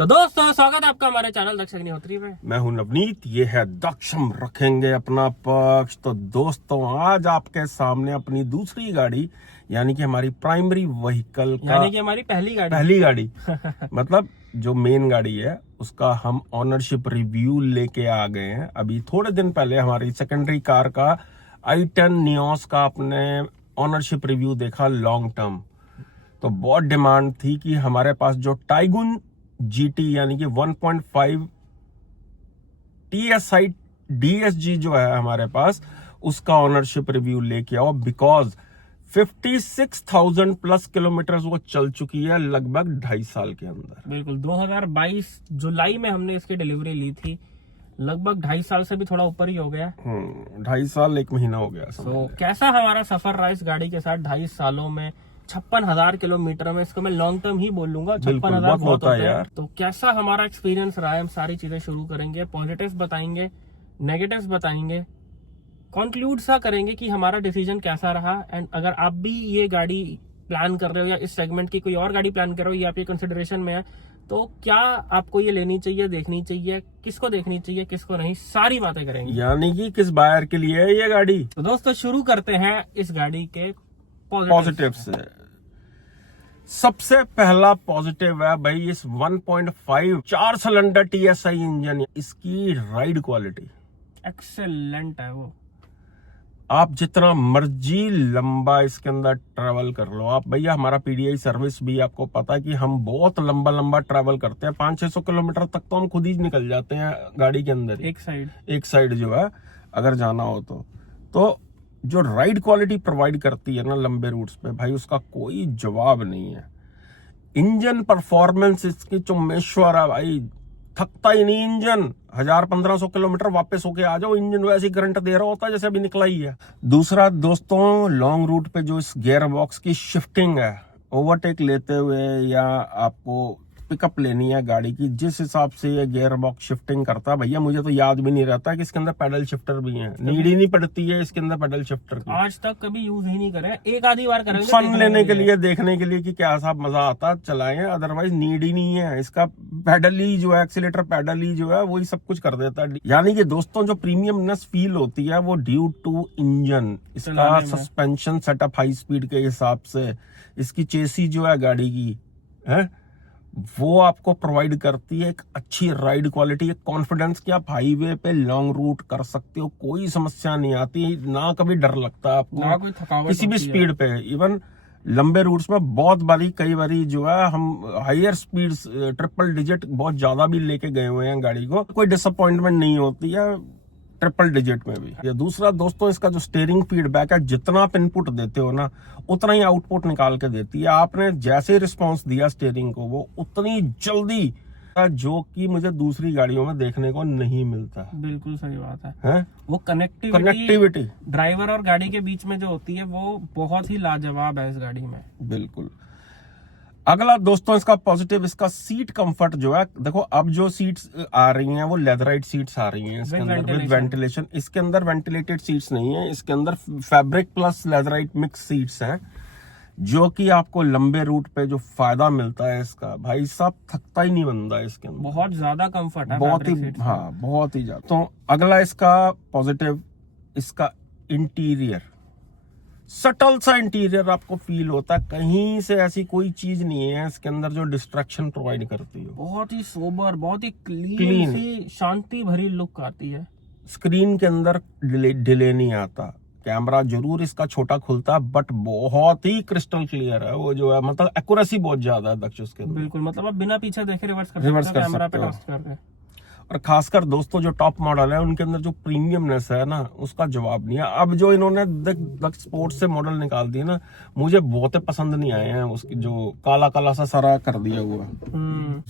तो दोस्तों स्वागत है आपका हमारे चैनल दक्ष अग्निहोत्री में। मैं हूं नवनीत, ये है दक्ष। हम रखेंगे अपना पक्ष। तो दोस्तों आज आपके सामने अपनी दूसरी गाड़ी यानी कि हमारी प्राइमरी व्हीकल का यानी कि हमारी पहली गाड़ी मतलब जो मेन गाड़ी है उसका हम ऑनरशिप रिव्यू लेके आ गए हैं। अभी थोड़े दिन पहले हमारी सेकेंडरी कार का i10 नियोस का अपने ऑनरशिप रिव्यू देखा लॉन्ग टर्म। तो बहुत डिमांड थी कि हमारे पास जो टाइगुन GT यानी कि 1.5 TSI DSG जो है हमारे पास, उसका ऑनरशिप रिव्यू लेके आओ। बिकॉज 56,000 प्लस किलोमीटर वो चल चुकी है लगभग 2.5 साल के अंदर। बिल्कुल 2022 जुलाई में हमने इसकी डिलीवरी ली थी। लगभग 2.5 साल से भी थोड़ा ऊपर ही हो गया। 2.5 साल 1 महीना हो गया। तो कैसा हमारा सफर रहा इस गाड़ी के साथ 2.5 सालों में, 56,000 किलोमीटर में। इसको मैं लॉन्ग टर्म ही बोल लूंगा, 56,000 बहुत होता है यार। तो कैसा हमारा एक्सपीरियंस रहा है, हम सारी चीजें शुरू करेंगे। पॉजिटिव्स बताएंगे, नेगेटिव्स बताएंगे, कंक्लूड सा करेंगे कि हमारा डिसीजन कैसा रहा। एंड अगर आप भी ये गाड़ी प्लान कर रहे हो या इस सेगमेंट की कोई और गाड़ी प्लान कर रहे हो, ये आपके कंसिडरेशन में है, तो क्या आपको ये लेनी चाहिए, देखनी चाहिए, किसको देखनी चाहिए, किसको नहीं, सारी बातें करेंगे। यानी कि किस बायर के लिए है ये गाड़ी। तो दोस्तों शुरू करते हैं इस गाड़ी के पॉजिटिव से। सबसे पहला पॉजिटिव है भाई इस 1.5 4 सिलेंडर TSI इंजन, इसकी राइड क्वालिटी एक्सेलेंट है। वो आप जितना मर्जी लंबा इसके अंदर ट्रैवल कर लो। आप भैया हमारा PDI सर्विस भी आपको पता है कि हम बहुत लंबा ट्रैवल करते हैं। 500-600 किलोमीटर तक तो हम खुद ही निकल जाते हैं गाड़ी के अंदर। एक साइड जो है अगर जाना हो तो जो राइड क्वालिटी प्रोवाइड करती है ना लंबे रूट्स पे, भाई उसका कोई जवाब नहीं है। इंजन परफॉर्मेंस इसकी चुम्मेश्वर है भाई, थकता ही नहीं इंजन। 1000-1500 किलोमीटर वापस होके आ जाओ, इंजन वैसे ही करंट दे रहा होता है जैसे अभी निकला ही है। दूसरा दोस्तों, लॉन्ग रूट पे जो इस गियर बॉक्स की शिफ्टिंग है, ओवरटेक लेते हुए या आपको पिकअप लेनी है गाड़ी की, जिस हिसाब से ये गियर बॉक्स शिफ्टिंग करता है भैया, मुझे तो याद भी नहीं रहता कि इसके अंदर पेडल शिफ्टर भी है। नीड ही नहीं पड़ती है इसके अंदर पेडल शिफ्टर की। आज तक कभी यूज ही नहीं करे, एक आधी बार करेंगे फन लेने के लिए, देखने के लिए कि क्या सा मजा आता चलाएं, अदरवाइज नीड ही नहीं है। इसका पेडल ही जो है, एक्सीलेटर पेडल ही जो है वही सब कुछ कर देता है। यानी कि दोस्तों जो प्रीमियमनेस फील होती है वो ड्यू टू इंजन, इसका सस्पेंशन सेटअप हाई स्पीड के हिसाब से, इसकी चेसी जो है गाड़ी की है वो आपको प्रोवाइड करती है एक अच्छी राइड क्वालिटी, एक कॉन्फिडेंस कि आप हाईवे पे लॉन्ग रूट कर सकते हो, कोई समस्या नहीं आती, ना कभी डर लगता आपको, ना कोई थकावट किसी भी स्पीड पे। इवन लंबे रूट्स में बहुत बारी, कई बारी जो है हम हायर स्पीड ट्रिपल डिजिट बहुत ज्यादा भी लेके गए हुए हैं गाड़ी को, कोई डिसअपॉइंटमेंट नहीं होती है ट्रिपल डिजिट में भी। ये दूसरा दोस्तों, इसका जो स्टीयरिंग फीडबैक है, जितना आप इनपुट देते हो ना उतना ही आउटपुट निकाल के देती है। आपने जैसे रिस्पांस दिया स्टीयरिंग को, वो उतनी जल्दी, जो कि मुझे दूसरी गाड़ियों में देखने को नहीं मिलता। बिल्कुल सही बात है। वो कनेक्टिविटी ड्राइवर और गाड़ी के बीच में जो होती है वो बहुत ही लाजवाब है इस गाड़ी में। बिल्कुल। अगला दोस्तों इसका पॉजिटिव, इसका सीट कंफर्ट जो है। देखो अब जो सीट्स आ रही हैं वो लेदराइट सीट्स आ रही हैं इसके अंदर विद वेंटिलेशन। इसके अंदर वेंटिलेटेड सीट्स नहीं है, इसके अंदर fabric plus leatherette mix seats हैं, जो कि आपको लंबे रूट पे जो फायदा मिलता है इसका, भाई साहब थकता ही नहीं बंदा इसके अंदर। बहुत ज्यादा कंफर्ट है, बहुत ही, हाँ बहुत ही ज्यादा। तो अगला इसका पॉजिटिव, इसका इंटीरियर, सटल सा इंटीरियर आपको फील होता है। कहीं से ऐसी कोई चीज नहीं है इसके अंदर जो डिस्ट्रैक्शन प्रोवाइड करती हो। बहुत ही सोबर, बहुत ही क्लीन सी शांति भरी लुक आती है। स्क्रीन के अंदर डिले नहीं आता। कैमरा जरूर इसका छोटा खुलता है बट बहुत ही क्रिस्टल क्लियर है। वो जो है मतलब एक्यूरेसी बहुत ज्यादा है दक्ष उसके अंदर। बिल्कुल, मतलब आप बिना पीछे देखे रिवर्स कर सकते हो कैमरा पे ट्रस्ट करके। और खासकर दोस्तों जो टॉप मॉडल है उनके अंदर जो प्रीमियमनेस है ना, उसका जवाब नहीं है। अब जो इन्होंने दक्ष स्पोर्ट से मॉडल निकाल दिए ना, मुझे बहुत पसंद नहीं आए हैं। उसकी जो काला काला सा सारा कर दिया हुआ,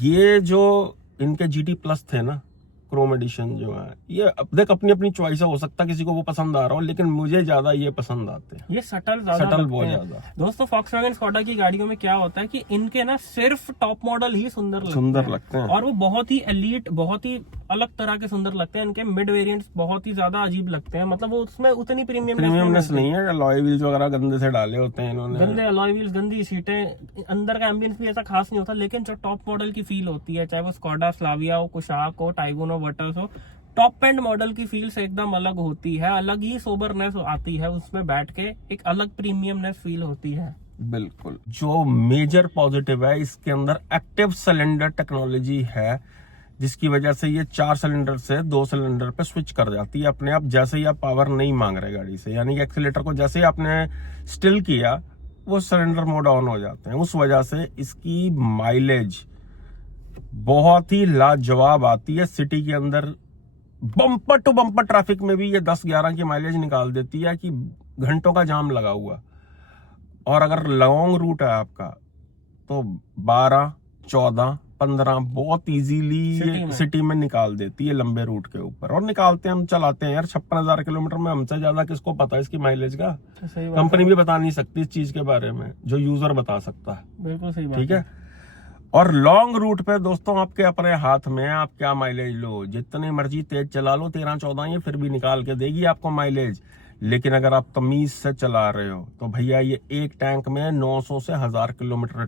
ये जो इनके GT प्लस थे ना, क्रोम एडिशन जो है, ये देख अपनी अपनी चॉइस है, हो सकता है किसी को वो पसंद आ रहा हो, लेकिन मुझे ज्यादा ये पसंद आते हैं। ये सटल बहुत ज्यादा। दोस्तों फॉक्सवैगन स्कोडा की गाड़ियों में क्या होता है कि इनके ना सिर्फ टॉप मॉडल ही सुंदर लगते हैं। और वो बहुत ही एलीट, बहुत ही अलग तरह के सुंदर लगते हैं। इनके मिड वेरिएंट्स बहुत ही ज्यादा अजीब लगते हैं, मतलब वो उसमें उतनी प्रीमियमनेस नहीं है। अलॉय व्हील्स वगैरह गंदे से डाले होते हैं इन्होंने, गंदे अलॉय व्हील्स, गंदी सीटें, अंदर का एम्बियंस भी ऐसा खास नहीं होता, लेकिन जो टॉप मॉडल की फील होती है, चाहे वो स्कोडा स्लाविया हो, कुशाक हो, टाइगून हो, वर्टस हो, टॉप एंड मॉडल की फील से एकदम अलग होती है। अलग ही सोबरनेस आती है उसमें बैठ के, एक अलग प्रीमियमनेस फील होती है। बिल्कुल। जो मेजर पॉजिटिव है इसके अंदर एक्टिव सिलेंडर टेक्नोलॉजी है, जिसकी वजह से ये 4 सिलेंडर से 2 सिलेंडर पे स्विच कर जाती है अपने आप, जैसे ही आप पावर नहीं मांग रहे गाड़ी से। यानी कि एक्सीलेटर को जैसे ही आपने स्टिल किया वो सिलेंडर मोड ऑन हो जाते हैं। उस वजह से इसकी माइलेज बहुत ही लाजवाब आती है। सिटी के अंदर बम्पर टू बम्पर ट्रैफिक में भी ये 10-11 की माइलेज निकाल देती है कि घंटों का जाम लगा हुआ। और अगर लॉन्ग रूट है आपका तो 12, 14, 15 बहुत इजीली सिटी में निकाल देती है लंबे रूट के ऊपर। और निकालते हैं, हम चलाते हैं यार 56,000 किलोमीटर में, हमसे ज्यादा किसको पता है इसकी माइलेज का। कंपनी भी बता नहीं सकती इस चीज के बारे में, जो यूजर बता सकता है। बिल्कुल सही बात, ठीक है। और लॉन्ग रूट पे दोस्तों आपके अपने हाथ में है, आप क्या माइलेज लो। जितनी मर्जी तेज चला लो, 13-14 ये फिर भी निकाल के देगी आपको माइलेज। लेकिन अगर आप तमीज से चला रहे हो तो भैया ये एक टैंक में 900 से 1000 किलोमीटर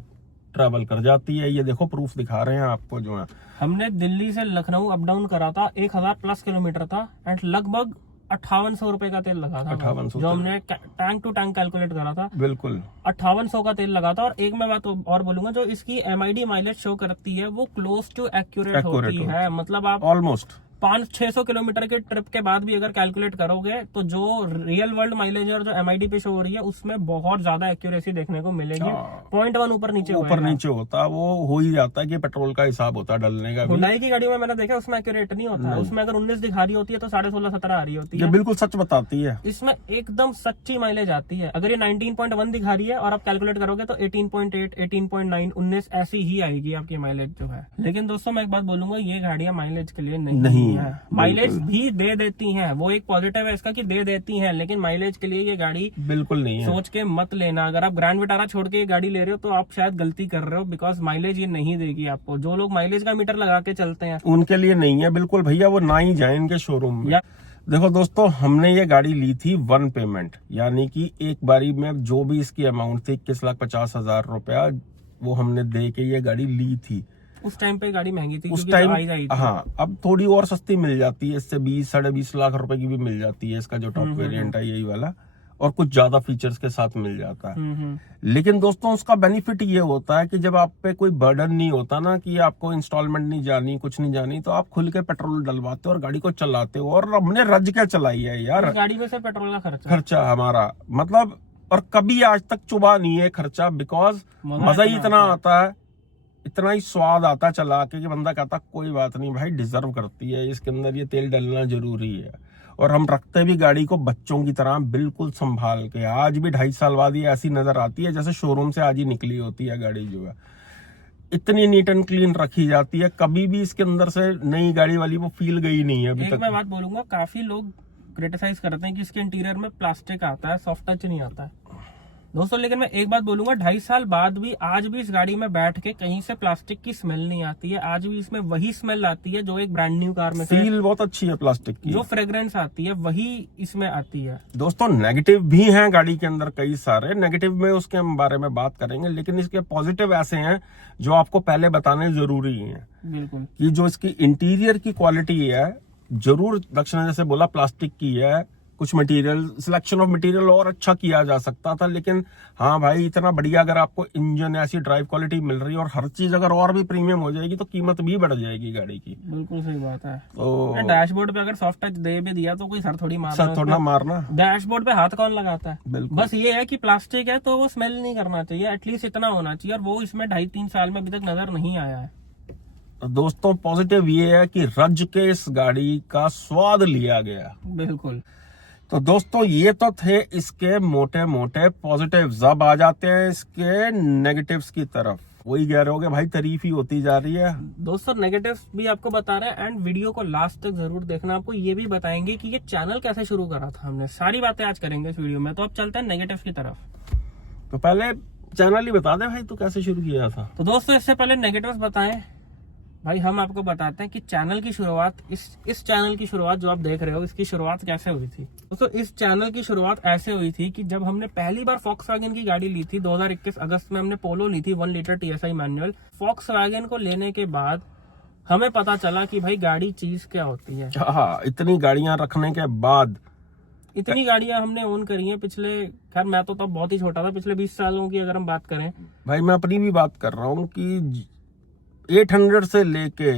ट्रेवल कर जाती है। ये देखो प्रूफ दिखा रहे हैं आपको जो है। हमने दिल्ली से लखनऊ अप डाउन करा था, 1000 प्लस किलोमीटर था एंड लगभग 5800 रुपए का तेल लगा था। 5800 जो हमने टैंक टू टैंक कैलकुलेट करा था, बिल्कुल 5800 का तेल लगा था। और एक मैं बात और बोलूंगा, जो इसकी MID माइलेज शो करती है वो क्लोज टू एक्यूरेट होती है। मतलब आप ऑलमोस्ट 500-600 किलोमीटर के ट्रिप के बाद भी अगर कैलकुलेट करोगे तो जो रियल वर्ल्ड माइलेज और जो MID पे शो हो रही है उसमें बहुत ज्यादा एक्यूरेसी देखने को मिलेगी। 0.1 ऊपर नीचे होता, वो हो ही जाता है कि पेट्रोल का हिसाब होता है डलने का। हुंडई की गाड़ियों में मैंने देखा उसमें एक्यूरेट नहीं होता है। उसमें अगर 19 दिखा रही होती है तो 16.5-17 आ रही होती है। बिल्कुल सच बताती है। इसमें एकदम सच्ची माइलेज आती है। अगर ये 19.1 दिखा रही है और आप कैलकुलेट करोगे तो 18.8, 18.9, 19 ऐसी ही आएगी आपकी माइलेज जो है। लेकिन दोस्तों मैं एक बात बोलूंगा, ये गाड़ियां माइलेज के लिए नहीं है। माइलेज भी दे देती हैं, वो एक पॉजिटिव है इसका कि दे देती हैं, लेकिन माइलेज के लिए ये गाड़ी बिल्कुल नहीं है। सोच के मत लेना। अगर आप ग्रैंड विटारा छोड़ के ये गाड़ी ले रहे हो तो आप शायद गलती कर रहे हो, बिकॉज माइलेज ये नहीं देगी आपको। जो लोग माइलेज का मीटर लगा के चलते हैं उनके लिए नहीं है बिल्कुल भैया, वो ना ही जाए इनके शोरूम में। देखो दोस्तों, हमने ये गाड़ी ली थी 1 पेमेंट, यानी कि एक बारी में जो भी इसकी अमाउंट थी 21,50,000 रुपया, वो हमने दे के ये गाड़ी ली थी। उस टाइम पे गाड़ी महंगी थी, उस टाइम हाँ, अब थोड़ी और सस्ती मिल जाती है, इससे 20-20.5 लाख रुपए की भी मिल जाती है। इसका जो टॉप वेरिएंट है यही वाला, और कुछ ज्यादा फीचर्स के साथ मिल जाता है। लेकिन दोस्तों उसका बेनिफिट ये होता है कि जब आप पे कोई बर्डन नहीं होता ना, कि आपको इंस्टॉलमेंट नहीं जानी, कुछ नहीं जानी, तो आप खुल के पेट्रोल डलवाते हो और गाड़ी को चलाते हो। और हमने रज के चलाई है यार, गाड़ी में से पेट्रोल का खर्चा हमारा मतलब, और कभी आज तक चुभा नहीं है खर्चा, बिकॉज मजा ही इतना आता है, इतना ही स्वाद आता चला के कि बंदा कहता कोई बात नहीं भाई, डिजर्व करती है, इसके अंदर ये तेल डलना जरूरी है। और हम रखते भी गाड़ी को बच्चों की तरह बिल्कुल संभाल के। आज भी 2.5 साल बाद ये ऐसी नजर आती है जैसे शोरूम से आज ही निकली होती है गाड़ी जो है। इतनी नीट एंड क्लीन रखी जाती है, कभी भी इसके अंदर से नई गाड़ी वाली वो फील गई नहीं है अभी तक। मैं बात बोलूंगा, काफी लोग क्रिटिसाइज करते हैं कि इसके इंटीरियर में प्लास्टिक आता है, सॉफ्ट टच नहीं आता है दोस्तों। लेकिन मैं एक बात बोलूंगा, 2.5 साल बाद भी आज भी इस गाड़ी में बैठ के कहीं से प्लास्टिक की स्मेल नहीं आती है। आज भी इसमें वही स्मेल आती है जो एक ब्रांड न्यू कार में फील बहुत अच्छी है प्लास्टिक की, जो फ्रेग्रेंस आती है वही इसमें आती है। दोस्तों नेगेटिव भी हैं गाड़ी के अंदर, कई सारे नेगेटिव में उसके हम बारे में बात करेंगे, लेकिन इसके पॉजिटिव ऐसे हैं जो आपको पहले बताने जरूरी है। बिल्कुल, कि जो इसकी इंटीरियर की क्वालिटी है, जरूर दक्षिणा जैसे बोला प्लास्टिक की है, कुछ मटेरियल, सिलेक्शन ऑफ मटेरियल और अच्छा किया जा सकता था, लेकिन हाँ भाई इतना बढ़िया अगर आपको इंजन ऐसी ड्राइव क्वालिटी मिल रही है और हर चीज अगर और भी प्रीमियम हो जाएगी तो कीमत भी बढ़ जाएगी गाड़ी की। बिल्कुल सही बात है। तो डैशबोर्ड पे अगर सॉफ्ट टच दे भी दिया तो कोई सर थोड़ी मारना, डैशबोर्ड पे हाथ कौन लगाता है। बिल्कुल। बस ये है कि प्लास्टिक है तो वो स्मेल नहीं करना चाहिए, एटलीस्ट इतना होना चाहिए, और वो इसमें 2.5-3 साल में अभी तक नजर नहीं आया है। दोस्तों पॉजिटिव ये है कि रज के इस गाड़ी का स्वाद लिया गया। बिल्कुल। तो दोस्तों ये तो थे इसके मोटे मोटे पॉजिटिव्स। अब आ जाते हैं इसके नेगेटिव्स की तरफ। वही कह रहे होगे भाई तारीफ ही होती जा रही है। दोस्तों नेगेटिव्स भी आपको बता रहे हैं, एंड वीडियो को लास्ट तक जरूर देखना। आपको ये भी बताएंगे कि ये चैनल कैसे शुरू करा था हमने, सारी बातें आज करेंगे इस वीडियो में। तो अब चलते हैं नेगेटिव्स की तरफ। तो पहले चैनल ही बता दे भाई, तू कैसे शुरू किया था। तो दोस्तों इससे पहले नेगेटिव्स बताएं, भाई हम आपको बताते हैं कि चैनल की शुरुआत इस चैनल की शुरुआत जो आप देख रहे हो, इसकी शुरुआत कैसे हुई थी। दोस्तों इस चैनल की शुरुआत ऐसे हुई थी कि जब हमने पहली बार Volkswagen की गाड़ी ली थी 2021 अगस्त में, हमने पोलो ली थी 1 लीटर TSI मैनुअल। Volkswagen को लेने के बाद हमें पता चला कि भाई गाड़ी चीज क्या होती है। हाँ, इतनी गाड़ियां रखने के बाद, इतनी गाड़ियां हमने ओन करी हैं पिछले, खैर मैं तो तब बहुत ही छोटा था, पिछले 20 सालों की अगर हम बात करें। भाई मैं अपनी भी बात कर रहा हूँ कि 800 से लेके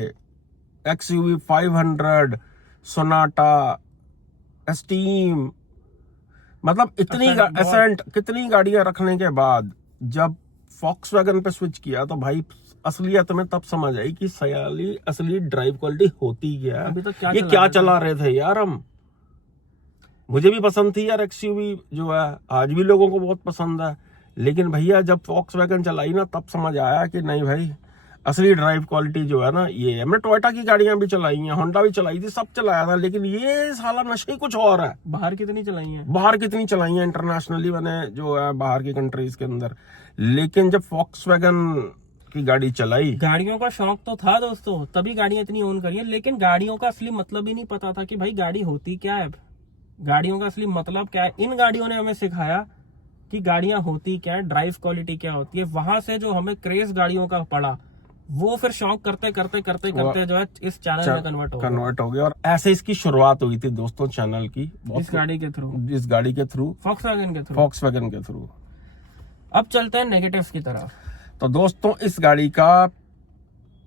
XUV 500, सोनाटा, एस्टीम, मतलब इतनी एसेंट, कितनी गाड़ियां रखने के बाद जब Volkswagen पे स्विच किया तो भाई असलियत में तब समझ आई कि असली ड्राइव क्वालिटी होती क्या है। अभी तो क्या चला रहे थे यार हम। मुझे भी पसंद थी यार XUV जो है, आज भी लोगों को बहुत पसंद है, लेकिन भैया जब Volkswagen चलाई ना तब समझ आया कि नहीं भाई असली ड्राइव क्वालिटी जो है ना ये है। हमने टोयोटा की गाड़ियां भी चलाई हैं, होंडा भी चलाई थी, सब चलाया था, लेकिन ये साला नशे ही कुछ और है। बाहर कितनी चलाई है, बाहर कितनी चलाई है इंटरनेशनली, मैंने जो है बाहर की कंट्रीज के अंदर, लेकिन जब Volkswagen की गाड़ी चलाई, गाड़ियों का शौक तो था दोस्तों, तभी गाड़ियां इतनी ओन करी है, लेकिन गाड़ियों का असली मतलब ही नहीं पता था कि भाई गाड़ी होती क्या है, गाड़ियों का असली मतलब क्या है। इन गाड़ियों ने हमें सिखाया कि गाड़ियां होती क्या है, ड्राइव क्वालिटी क्या होती है। वहां से जो हमें क्रेज गाड़ियों का पड़ा, वो फिर शौक करते करते करते करते जो है इस चैनल में कन्वर्ट हो गया। और ऐसे इसकी शुरुआत हुई थी दोस्तों चैनल की, इस गाड़ी के थ्रू, Volkswagen के थ्रू। अब चलते हैं नेगेटिव्स की तरफ। तो दोस्तों इस गाड़ी का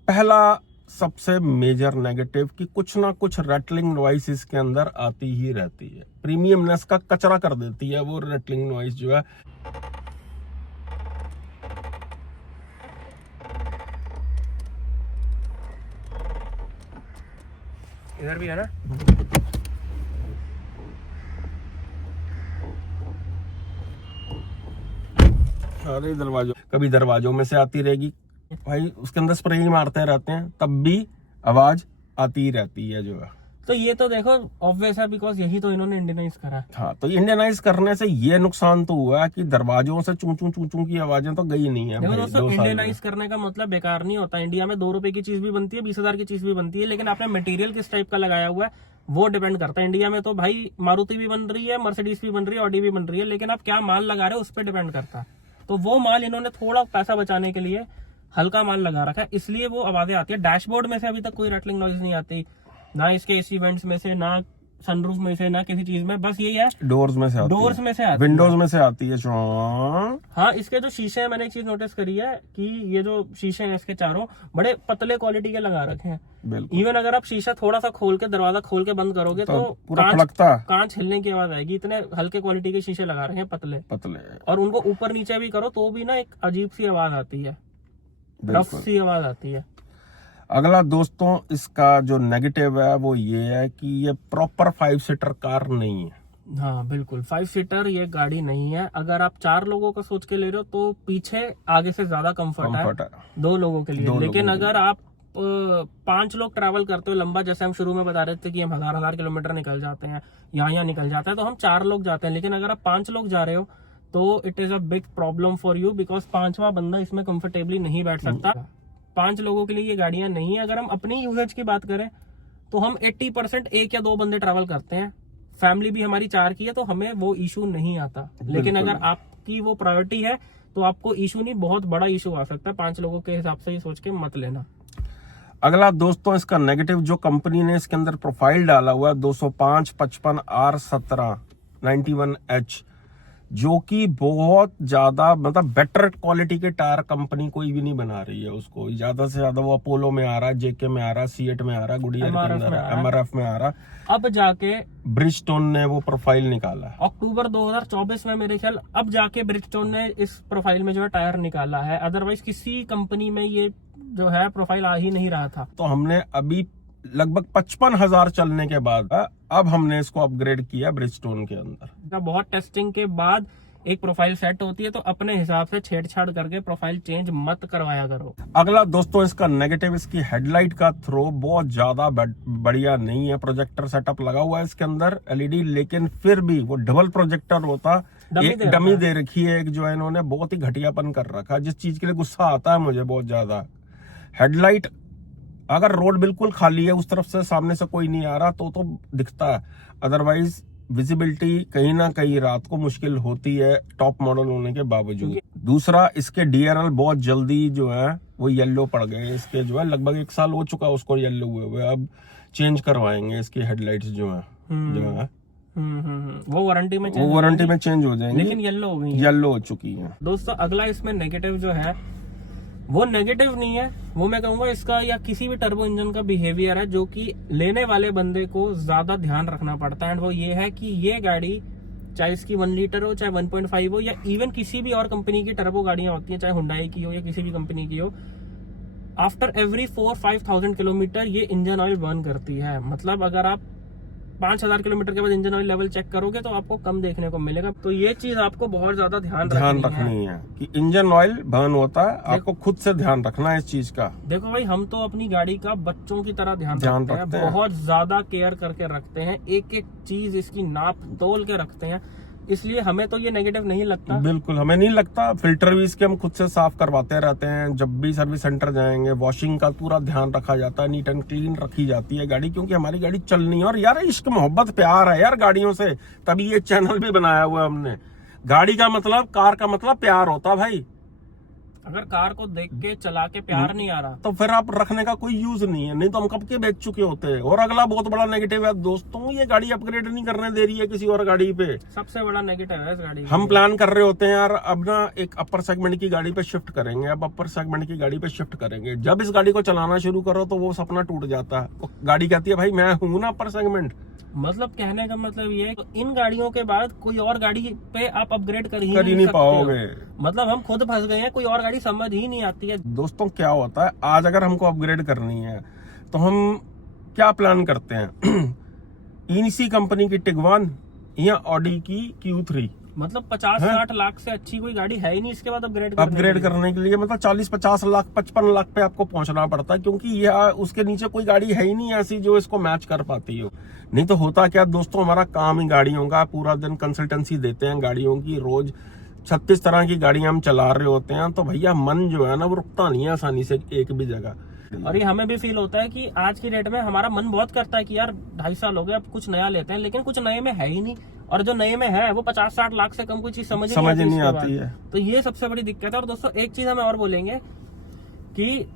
पहला सबसे मेजर नेगेटिव कि कुछ ना कुछ रैटलिंग नॉइस इसके अंदर आती ही रहती है। प्रीमियमनेस का कचरा कर देती है वो रैटलिंग नॉइस जो है। इधर भी है ना, सारे दरवाजों, कभी दरवाजों में से आती रहेगी भाई, उसके अंदर स्प्रे ही मारते रहते हैं तब भी आवाज आती ही रहती है जो है। तो ये तो देखो ऑब्वियस है, बिकॉज यही तो इन्होंने इंडियनाइज करा। हाँ, तो इंडियनाइज करने से ये नुकसान तो हुआ कि दरवाजों से चूं चूं चूं चूं की आवाजें तो गई नहीं है। देखो दोस्तों, इंडियनाइज करने का मतलब बेकार नहीं होता। इंडिया में 2 रुपए की चीज भी बनती है, 20,000 की चीज भी बनती है, लेकिन आपने मटेरियल किस टाइप का लगाया हुआ है वो डिपेंड करता है। इंडिया में तो भाई मारुति भी बन रही है, मर्सिडीज भी बन रही है, ऑडी भी बन रही है, लेकिन आप क्या माल लगा रहे हो उस पर डिपेंड करता है। तो वो माल इन्होंने थोड़ा पैसा बचाने के लिए हल्का माल लगा रखा है, इसलिए वो आवाजें आती है। डैशबोर्ड में से अभी तक कोई रैटलिंग नॉइज नहीं आती, ना इसके एसी वेंट्स में से, ना सनरूफ में से, ना किसी चीज में। बस यही है, डोर्स में से आती है, विंडोज में से आती है। हाँ, इसके जो शीशे हैं, मैंने एक चीज नोटिस करी है कि ये जो शीशे हैं इसके चारों बड़े पतले क्वालिटी के लगा रखे हैं। इवन अगर आप शीशा थोड़ा सा खोल के, दरवाजा खोल के बंद करोगे तो कांच हिलने की आवाज आएगी। इतने हल्के क्वालिटी के शीशे लगा रखे हैं, पतले पतले, और उनको ऊपर नीचे भी करो तो भी ना एक अजीब सी आवाज आती है, रफ सी आवाज आती है। अगला दोस्तों इसका जो नेगेटिव है वो ये है कि ये प्रॉपर 5 सीटर कार नहीं है। हाँ बिल्कुल, 5 सीटर ये गाड़ी नहीं है। अगर आप 4 लोगों का सोच के ले रहे हो तो पीछे आगे से ज्यादा कंफर्ट है 2 लोगों के लिए। लेकिन अगर आप 5 लोग ट्रैवल करते हो लंबा, जैसे हम शुरू में बता रहे थे कि हम 1000 किलोमीटर निकल जाते हैं, यहाँ निकल जाता है, तो हम 4 लोग जाते हैं। लेकिन अगर आप 5 लोग जा रहे हो तो it is a big problem for you, because 5वां बंदा इसमें कंफर्टेबली नहीं बैठ सकता। 5 लोगों के लिए ये गाड़ियां नहीं है। अगर हम अपनी यूजेज की बात करें तो हम 80% 1 या 2 बंदे ट्रैवल करते हैं, फैमिली भी हमारी 4 की है, तो हमें वो इशू नहीं आता। लेकिन अगर आपकी वो प्रायोरिटी है तो आपको इशू नहीं, बहुत बड़ा इशू आ सकता है। 5 लोगों के हिसाब से ही सोच के मत लेना। अगला दोस्तों इसका नेगेटिव जो कंपनी ने इसके अंदर प्रोफाइल डाला हुआ है 205 55 R17 91H, जो कि बहुत ज्यादा मतलब बेटर क्वालिटी के टायर कंपनी कोई भी नहीं बना रही है उसको। ज्यादा से ज्यादा वो अपोलो में आ रहा है, जेके में आ रहा है, सीएट में आ रहा है, गुडियर के अंदर MRF में आ रहा है। अब जाके ब्रिजस्टोन ने वो प्रोफाइल निकाला है अक्टूबर 2024 में, मेरे ख्याल अब जाके ब्रिजस्टोन ने इस प्रोफाइल में जो है टायर निकाला है। अदरवाइज किसी कंपनी में ये जो है प्रोफाइल आ ही नहीं रहा था। तो हमने अभी लगभग 55,000 चलने के बाद अब हमने इसको अपग्रेड किया ब्रिजस्टोन के अंदर। बहुत टेस्टिंग के बाद एक प्रोफाइल सेट होती है, तो अपने हिसाब से छेड़छाड़ करके प्रोफाइल चेंज मत करवाया करो। अगला दोस्तों इसका नेगेटिव, इसकी हेडलाइट का थ्रो बहुत ज्यादा बढ़िया नहीं है। प्रोजेक्टर सेटअप लगा हुआ है इसके अंदर LED, लेकिन फिर भी वो डबल प्रोजेक्टर होता, एक डमी दे रखी है एक, जो है इन्होंने बहुत ही घटियापन कर रखा है, जिस चीज के लिए गुस्सा आता है मुझे बहुत ज्यादा। हेडलाइट अगर रोड बिल्कुल खाली है, उस तरफ से सामने से कोई नहीं आ रहा तो दिखता है, अदरवाइज विजिबिलिटी कहीं ना कहीं रात को मुश्किल होती है टॉप मॉडल होने के बावजूद। दूसरा, इसके DRL बहुत जल्दी जो है वो येलो पड़ गए। इसके जो है लगभग 1 साल हो चुका उसको येलो हुए, अब चेंज करवाएंगे इसकी हेडलाइट्स जो है वो वारंटी में चेंज हो जाएंगे, लेकिन येलो हो चुकी है। दोस्तों अगला इसमें नेगेटिव जो है वो नेगेटिव नहीं है, वो मैं कहूंगा इसका या किसी भी टर्बो इंजन का बिहेवियर है जो कि लेने वाले बंदे को ज्यादा ध्यान रखना पड़ता है। एंड वो ये है कि ये गाड़ी चाहे इसकी 1 लीटर हो, चाहे 1.5 हो, या इवन किसी भी और कंपनी की टर्बो गाड़ियां होती हैं, चाहे हुंडई की हो या किसी भी कंपनी की हो, आफ्टर एवरी 4-5,000 किलोमीटर ये इंजन ऑयल बर्न करती है। मतलब अगर आप 5,000 किलोमीटर के बाद इंजन ऑयल लेवल चेक करोगे तो आपको कम देखने को मिलेगा। तो ये चीज आपको बहुत ज्यादा ध्यान रखनी है कि इंजन ऑयल बर्न होता है, आपको खुद से ध्यान रखना है इस चीज का। देखो भाई, हम तो अपनी गाड़ी का बच्चों की तरह ध्यान रखते हैं, बहुत ज्यादा केयर करके रखते हैं, एक एक चीज इसकी नाप तोल के रखते हैं, इसलिए हमें तो ये नेगेटिव नहीं लगता। बिल्कुल हमें नहीं लगता। फिल्टर भी इसके हम खुद से साफ करवाते रहते हैं, जब भी सर्विस सेंटर जाएंगे वॉशिंग का पूरा ध्यान रखा जाता है, नीट एंड क्लीन रखी जाती है गाड़ी, क्योंकि हमारी गाड़ी चलनी है। और यार इश्क मोहब्बत प्यार है यार गाड़ियों से, तभी ये चैनल भी बनाया हुआ है हमने। गाड़ी का मतलब, कार का मतलब प्यार होता है भाई। अगर कार को देख के चला के प्यार नहीं आ रहा तो फिर आप रखने का कोई यूज नहीं है, नहीं तो हम कब के बेच चुके होते हैं। और अगला बहुत बड़ा नेगेटिव है दोस्तों, ये गाड़ी अपग्रेड नहीं करने दे रही है किसी और गाड़ी पे। सबसे बड़ा नेगेटिव है इस गाड़ी। हम प्लान कर रहे होते हैं यार, अब ना एक अपर सेगमेंट की गाड़ी पे शिफ्ट करेंगे, अब अपर सेगमेंट की गाड़ी पे शिफ्ट करेंगे। जब इस गाड़ी को चलाना शुरू करो तो वो सपना टूट जाता है। गाड़ी कहती है भाई मैं हूं ना अपर सेगमेंट। मतलब कहने का मतलब ये है कि इन गाड़ियों के बाद कोई और गाड़ी पे आप अपग्रेड कर ही नहीं पाओगे। मतलब हम खुद फंस गए हैं, कोई और गाड़ी समझ ही नहीं आती है। दोस्तों क्या होता है, आज अगर हमको अपग्रेड करनी है तो हम क्या प्लान करते हैं इसी कंपनी की टिगवान या ऑडी की Q3, मतलब 50-60 लाख से अच्छी कोई गाड़ी है ही नहीं इसके बाद अपग्रेड करने के लिए। मतलब 40-50 लाख 55 लाख पे आपको पहुंचना पड़ता है, क्योंकि ये उसके नीचे कोई गाड़ी है ही नहीं ऐसी जो इसको मैच कर पाती हो। नहीं तो होता क्या दोस्तों, हमारा काम ही गाड़ियों का, पूरा दिन कंसल्टेंसी देते हैं गाड़ियों की, रोज 36 तरह की गाड़ियां हम चला रहे होते हैं, तो भैया मन जो है ना वो रुकता नहीं है आसानी से एक भी जगह। और ये हमें भी फील होता है कि आज की डेट में हमारा मन बहुत करता है कि यार 2.5 साल हो गए, अब कुछ नया लेते हैं, लेकिन कुछ नए में है ही नहीं। और जो नए में है वो 50-60 लाख से कम कोई चीज समझ नहीं आती है। तो ये सबसे बड़ी दिक्कत है। और दोस्तों एक चीज हमें और बोलेंगे कि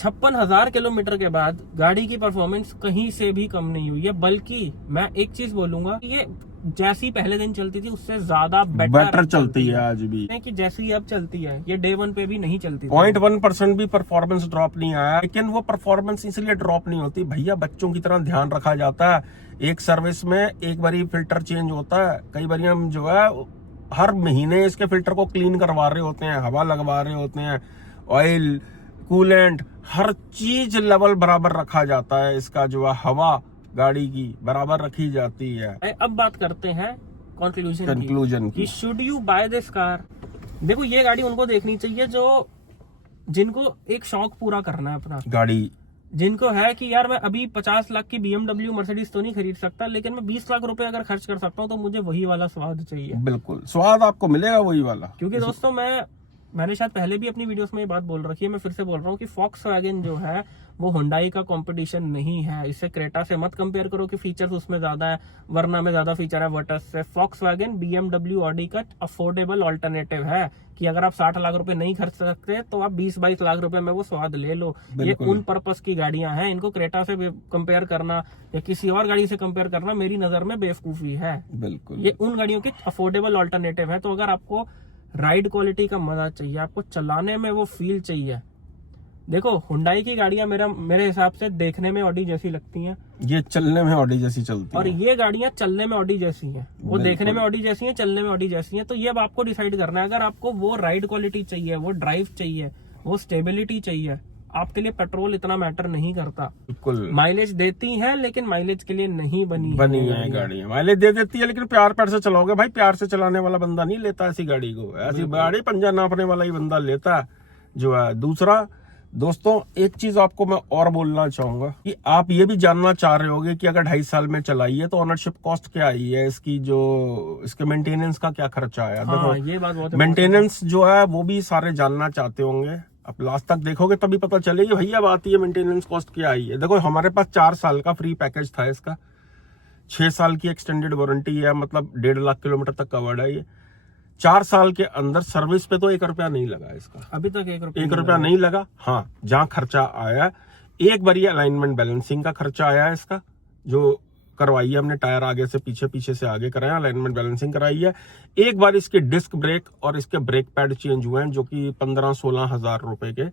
56,000 किलोमीटर के बाद गाड़ी की परफॉर्मेंस कहीं से भी कम नहीं हुई है, बल्कि मैं एक चीज बोलूंगा कि ये जैसी पहले दिन चलती थी उससे ज्यादा बेटर चलती है आज भी, कि जैसी अब चलती है ये डे 1 पे भी नहीं चलती। 0.1% भी परफॉर्मेंस ड्रॉप नहीं आया, लेकिन वो परफॉर्मेंस इसलिए ड्रॉप नहीं होती भैया, बच्चों की तरह ध्यान रखा जाता है। एक सर्विस में एक बारी फिल्टर चेंज होता है, कई बार हम जो है हर महीने इसके फिल्टर को क्लीन करवा रहे होते हैं, हवा लगवा रहे होते हैं, ऑयल कूलेंट हर चीज लेवल बराबर रखा जाता है। इसका जो है हवा गाड़ी की बराबर रखी जाती है। अब बात करते हैं कंक्लूजन की। Should you buy this car? देखो ये गाड़ी उनको देखनी चाहिए जो जिनको एक शौक पूरा करना है अपना, गाड़ी जिनको है कि यार मैं अभी 50 लाख की BMW मर्सिडीज तो नहीं खरीद सकता, लेकिन मैं 20 लाख रुपए अगर खर्च कर सकता हूँ तो मुझे वही वाला स्वाद चाहिए। बिल्कुल स्वाद आपको मिलेगा वही वाला। क्योंकि दोस्तों मैंने शायद पहले भी अपनी वीडियोस में ये बात बोल रखी है, मैं फिर से बोल रहा हूँ कि Volkswagen जो है वो हुंडई का कंपटीशन नहीं है। इससे क्रेटा से मत कंपेयर करो कि फीचर्स उसमें ज्यादा है, वरना में ज्यादा फीचर है वर्सेस से। Volkswagen BMW ऑडी का अफोर्डेबल ऑल्टरनेटिव है कि अगर आप 60 लाख रुपए नहीं खर्च सकते तो आप 20-22 लाख रुपए में वो स्वाद ले लो। ये उन पर्पस की गाड़ियां हैं, इनको क्रेटा से कंपेयर करना या किसी और गाड़ी से कंपेयर करना मेरी नजर में बेवकूफी है। बिल्कुल, ये उन गाड़ियों के अफोर्डेबल ऑल्टरनेटिव है। तो अगर आपको राइड क्वालिटी का मजा चाहिए, आपको चलाने में वो फील चाहिए, देखो हुंडई की गाड़ियां मेरे हिसाब से देखने में ऑडी जैसी लगती हैं, ये चलने में ऑडी जैसी चलती है, और ये गाड़ियां चलने में ऑडी जैसी हैं। वो देखने में ऑडी जैसी हैं, चलने में ऑडी जैसी हैं। तो ये अब आपको डिसाइड करना है। अगर आपको वो राइड क्वालिटी चाहिए, वो ड्राइव चाहिए, वो स्टेबिलिटी चाहिए, आपके लिए पेट्रोल इतना मैटर नहीं करता। बिल्कुल, माइलेज देती है लेकिन माइलेज के लिए नहीं बनी है गाड़ी। माइलेज दे देती है लेकिन प्यार से चलाओगे भाई, प्यार से चलाने वाला बंदा नहीं लेता ऐसी गाड़ी को। ऐसी गाड़ी पंजा नापने वाला ही बंदा लेता जो है। दूसरा दोस्तों एक चीज आपको मैं और बोलना चाहूंगा कि आप ये भी जानना चाह रहे होगे कि अगर 2.5 साल में चलाई है तो ऑनरशिप कॉस्ट क्या आई है इसकी, जो इसके मेंटेनेंस का क्या खर्चा आया। देखो ये बात बहुत मेंटेनेंस जो है वो भी सारे जानना चाहते होंगे। अब लास्ट तक देखोगे तभी पता चलेगी भैया बात ये मेंटेनेंस कॉस्ट क्या आई है। देखो हमारे पास 4 साल का फ्री पैकेज था इसका, 6 साल की एक्सटेंडेड वारंटी है, मतलब 1.5 लाख किलोमीटर तक कवर्ड है ये। 4 साल के अंदर सर्विस पे तो 1 रुपया नहीं लगा इसका, अभी तक 1 रुपया नहीं लगा। हाँ, जहां खर्चा आया एक बार ये अलाइनमेंट बैलेंसिंग का खर्चा आया है इसका, जो करवाई है हमने, टायर आगे से पीछे, पीछे से आगे कराया, अलाइनमेंट बैलेंसिंग कराई है। एक बार इसके डिस्क ब्रेक और इसके ब्रेक पैड चेंज हुए हैं, जो कि 15-16 हजार रुपए के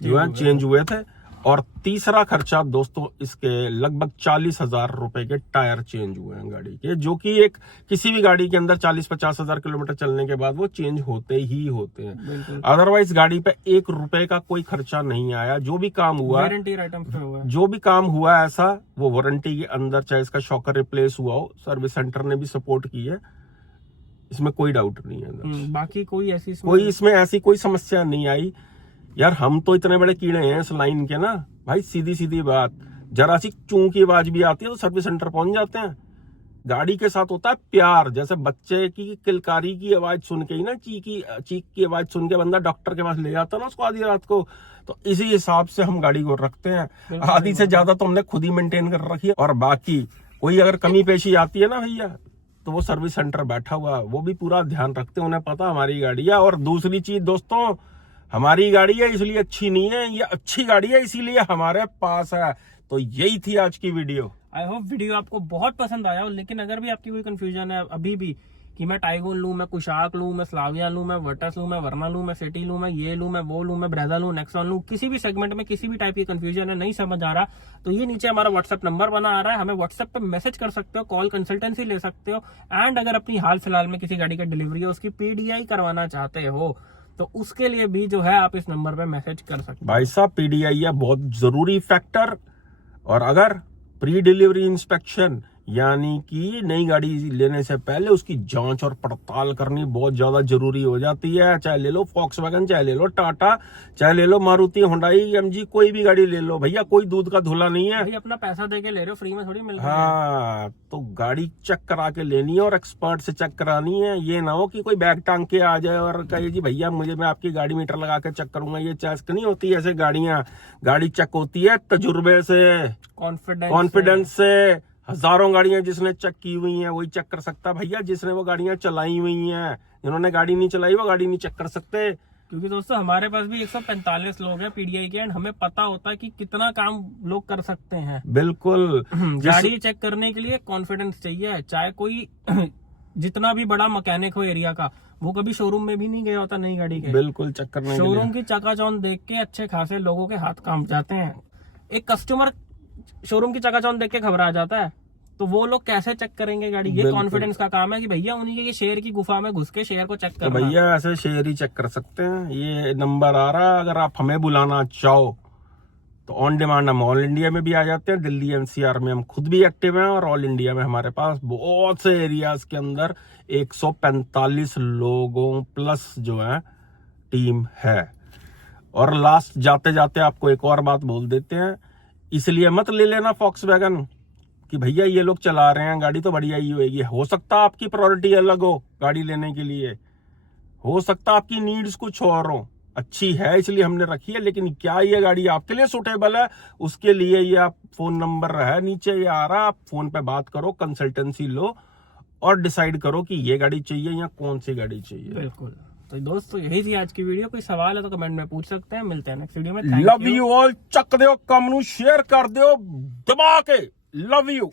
जो है चेंज हुए थे। और तीसरा खर्चा दोस्तों इसके लगभग 40,000 रुपए के टायर चेंज हुए हैं गाड़ी के, जो कि एक किसी भी गाड़ी के अंदर 40-50 हजार किलोमीटर चलने के बाद वो चेंज होते ही होते हैं। अदरवाइज गाड़ी पे 1 रुपए का कोई खर्चा नहीं आया। जो भी काम हुआ, जो भी काम हुआ ऐसा वो वारंटी के अंदर, चाहे इसका शॉकर रिप्लेस हुआ हो, सर्विस सेंटर ने भी सपोर्ट की है, इसमें कोई डाउट नहीं है। बाकी कोई इसमें ऐसी कोई समस्या नहीं आई। यार हम तो इतने बड़े कीड़े हैं इस लाइन के ना भाई, सीधी सीधी बात, जरा सी चूं की आवाज भी आती है तो सर्विस सेंटर पहुंच जाते हैं। गाड़ी के साथ होता है प्यार, जैसे बच्चे की किलकारी की आवाज सुन के ही ना, चीख की आवाज सुन के बंदा डॉक्टर के पास ले जाता है ना उसको आधी रात को, तो इसी हिसाब से हम गाड़ी को रखते हैं। आधी से ज्यादा तो हमने खुद ही मेंटेन कर रखी है। और बाकी कोई अगर कमी पेशी आती है ना भैया, तो वो सर्विस सेंटर बैठा हुआ वो भी पूरा ध्यान रखते हैं, उन्हें पता हमारी गाड़ी है। और दूसरी चीज दोस्तों, हमारी गाड़ी है इसलिए अच्छी नहीं है, ये अच्छी गाड़ी है इसीलिए हमारे पास है। तो यही थी आज की वीडियो। आई होप वीडियो आपको बहुत पसंद आया हो। लेकिन अगर भी आपकी कोई कंफ्यूजन है अभी भी कि मैं टाइगोन लूं, मैं कुशाक लूं, मैं स्लाविया लूं, मैं वर्टस लूं, मैं वर्ना लूं, मैं सिटी लूं, मैं ये लूं, मैं वो लूं, मैं ब्रेजा लूं, नेक्सॉन लूं, किसी भी सेगमेंट में किसी भी टाइप की कंफ्यूजन है, नहीं समझ आ रहा, तो ये नीचे हमारा व्हाट्सएप नंबर बना आ रहा है, हमें व्हाट्सएप पे मैसेज कर सकते हो, कॉल कंसल्टेंसी ले सकते हो। एंड अगर अपनी हाल फिलहाल में किसी गाड़ी का डिलीवरी है, उसकी PDI करवाना चाहते हो, तो उसके लिए भी जो है आप इस नंबर पे मैसेज कर सकते हैं। भाई साहब PDI है बहुत जरूरी फैक्टर। और अगर प्री डिलीवरी इंस्पेक्शन यानी कि नई गाड़ी लेने से पहले उसकी जांच और पड़ताल करनी बहुत ज्यादा जरूरी हो जाती है। चाहे ले लो फॉक्सवैगन, चाहे ले लो टाटा, चाहे ले लो मारुति, हुंडई, MG, कोई भी गाड़ी ले लो भैया, कोई दूध का धुला नहीं है। भाई अपना पैसा दे के ले रहे हो, फ्री में थोड़ी मिल रहा है। हाँ, तो गाड़ी चेक करा के लेनी है और एक्सपर्ट से चेक करानी है। ये ना हो कि कोई बैग टांग के आ जाए और कहे जी भैया मैं आपकी गाड़ी मीटर लगा के चेक करूंगा। ये चेक नहीं होती ऐसे गाड़ियां, गाड़ी चेक होती है तजुर्बे से, कॉन्फिडेंस से। हजारों गाड़ियां जिसने चेक की हुई हैं वही चेक कर सकता भैया, जिसने वो गाड़ियां चलाई हुई हैं। जिन्होंने गाड़ी नहीं चलाई वो गाड़ी नहीं चेक कर सकते। क्योंकि दोस्तों हमारे पास भी 145 लोग हैं PDI के, एंड हमें पता होता है कि कितना काम लोग कर सकते हैं। बिल्कुल, गाड़ी चेक करने के लिए कॉन्फिडेंस चाहिए। चाहे कोई जितना भी बड़ा मैकेनिक हो एरिया का, वो कभी शोरूम में भी नहीं गया होता नई गाड़ी के। बिल्कुल चेक करने के लिए शोरूम की चकाचौंध देख के अच्छे खासे लोगों के हाथ कांप जाते हैं। एक कस्टमर शोरूम की चकाचौंध देख के घबरा जाता है, तो वो लोग कैसे चेक करेंगे गाड़ी? ये कॉन्फिडेंस का काम है कि भैया उन्हीं के शेयर की गुफा में घुस के शेयर को चेक करना। तो भैया ऐसे शेयर ही चेक कर सकते हैं। ये नंबर आ रहा है, अगर आप हमें बुलाना चाहो तो ऑन डिमांड हम ऑल इंडिया में भी आ जाते हैं। दिल्ली NCR में हम खुद भी एक्टिव हैं, और ऑल इंडिया में हमारे पास बहुत से एरियाज के अंदर 145 लोगों प्लस जो है टीम है। और लास्ट जाते जाते आपको एक और बात बोल देते हैं, इसलिए मत ले लेना फॉक्सवैगन कि भैया ये लोग चला रहे हैं गाड़ी तो बढ़िया ही होगी। हो सकता है आपकी प्रायोरिटी अलग हो गाड़ी लेने के लिए, हो सकता है आपकी नीड्स कुछ और हो, अच्छी है इसलिए हमने रखी है, लेकिन क्या ये गाड़ी आपके लिए सुटेबल है, उसके लिए ये आप फोन नंबर है नीचे ये आ रहा है, आप फोन पे बात करो, कंसल्टेंसी लो और डिसाइड करो कि ये गाड़ी चाहिए या कौन सी गाड़ी चाहिए। बिल्कुल। तो दोस्तों यही थी आज की वीडियो। कोई सवाल है तो कमेंट में पूछ सकते हैं। मिलते हैं नेक्स्ट वीडियो में। Love you all. चक दो कम नू शेयर कर दो दबा के। Love you.